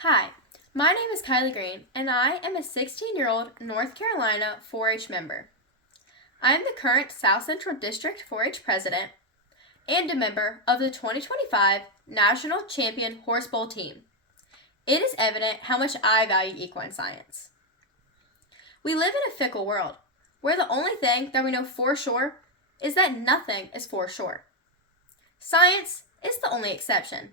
Hi, my name is Kylie Green, and I am a 16-year-old North Carolina 4-H member. I am the current South Central District 4-H president and a member of the 2025 National Champion Horse Bowl team. It is evident how much I value equine science. We live in a fickle world, where the only thing that we know for sure is that nothing is for sure. Science is the only exception.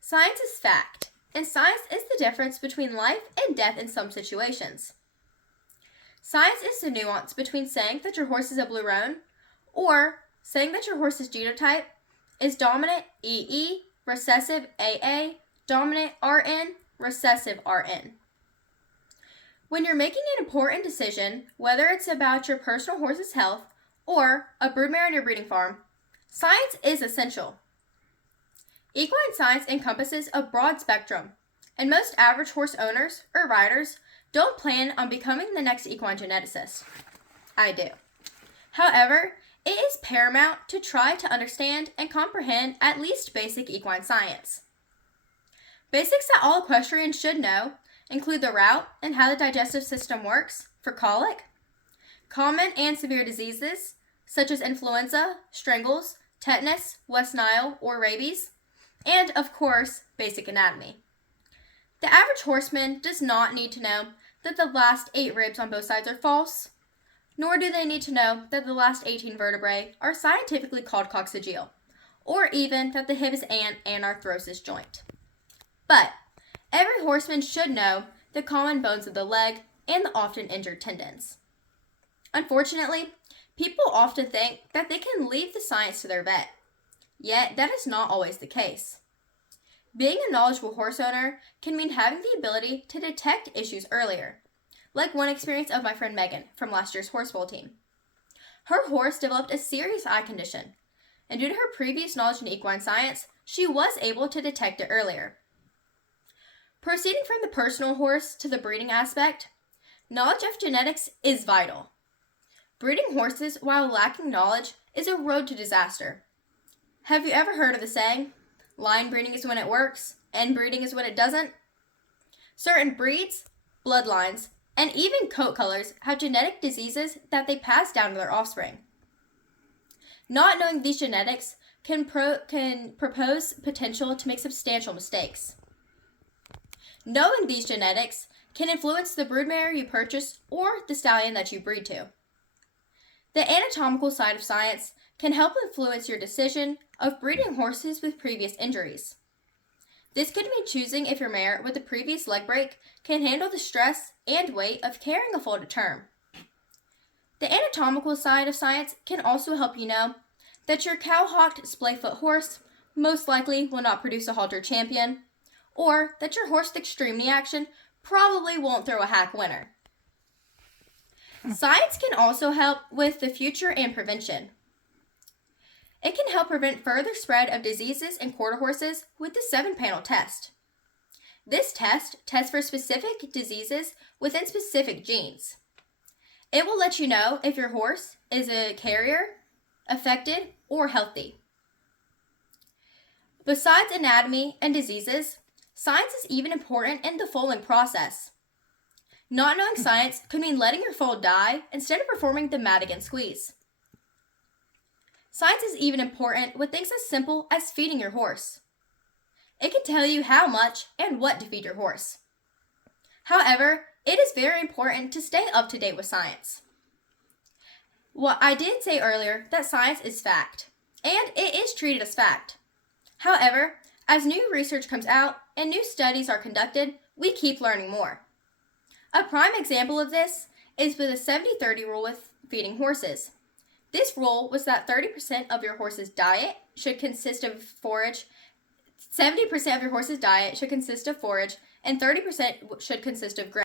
Science is fact, and science is the difference between life and death in some situations. Science is the nuance between saying that your horse is a blue roan or saying that your horse's genotype is dominant EE, recessive AA, dominant RN, recessive RN. When you're making an important decision, whether it's about your personal horse's health or a broodmare on your breeding farm, science is essential. Equine science encompasses a broad spectrum, and most average horse owners or riders don't plan on becoming the next equine geneticist. I do. However, it is paramount to try to understand and comprehend at least basic equine science. Basics that all equestrians should know include the route and how the digestive system works for colic, common and severe diseases such as influenza, strangles, tetanus, West Nile, or rabies, and, of course, basic anatomy. The average horseman does not need to know that the last 8 ribs on both sides are false, nor do they need to know that the last 18 vertebrae are scientifically called coccygeal, or even that the hip is an anarthrosis joint. But every horseman should know the common bones of the leg and the often injured tendons. Unfortunately, people often think that they can leave the science to their vet. Yet, that is not always the case. Being a knowledgeable horse owner can mean having the ability to detect issues earlier, like one experience of my friend Megan from last year's Horse Bowl team. Her horse developed a serious eye condition, and due to her previous knowledge in equine science, she was able to detect it earlier. Proceeding from the personal horse to the breeding aspect, knowledge of genetics is vital. Breeding horses while lacking knowledge is a road to disaster. Have you ever heard of the saying, line breeding is when it works, inbreeding is when it doesn't? Certain breeds, bloodlines, and even coat colors have genetic diseases that they pass down to their offspring. Not knowing these genetics can propose potential to make substantial mistakes. Knowing these genetics can influence the broodmare you purchase or the stallion that you breed to. The anatomical side of science can help influence your decision of breeding horses with previous injuries. This could mean choosing if your mare with a previous leg break can handle the stress and weight of carrying a foal to term. The anatomical side of science can also help you know that your cow-hocked splay-foot horse most likely will not produce a halter champion, or that your horse with extreme knee action probably won't throw a hack winner. Science can also help with the future and prevention. It can help prevent further spread of diseases in quarter horses with the 7-panel test. This test tests for specific diseases within specific genes. It will let you know if your horse is a carrier, affected, or healthy. Besides anatomy and diseases, science is even important in the foaling process. Not knowing science could mean letting your foal die instead of performing the Madigan squeeze. Science is even important with things as simple as feeding your horse. It can tell you how much and what to feed your horse. However, it is very important to stay up to date with science. Well, I did say earlier that science is fact, and it is treated as fact. However, as new research comes out and new studies are conducted, we keep learning more. A prime example of this is with the 70-30 rule with feeding horses. This rule was that 30% of your horse's diet should consist of forage, 70% of your horse's diet should consist of forage, and 30% should consist of grain.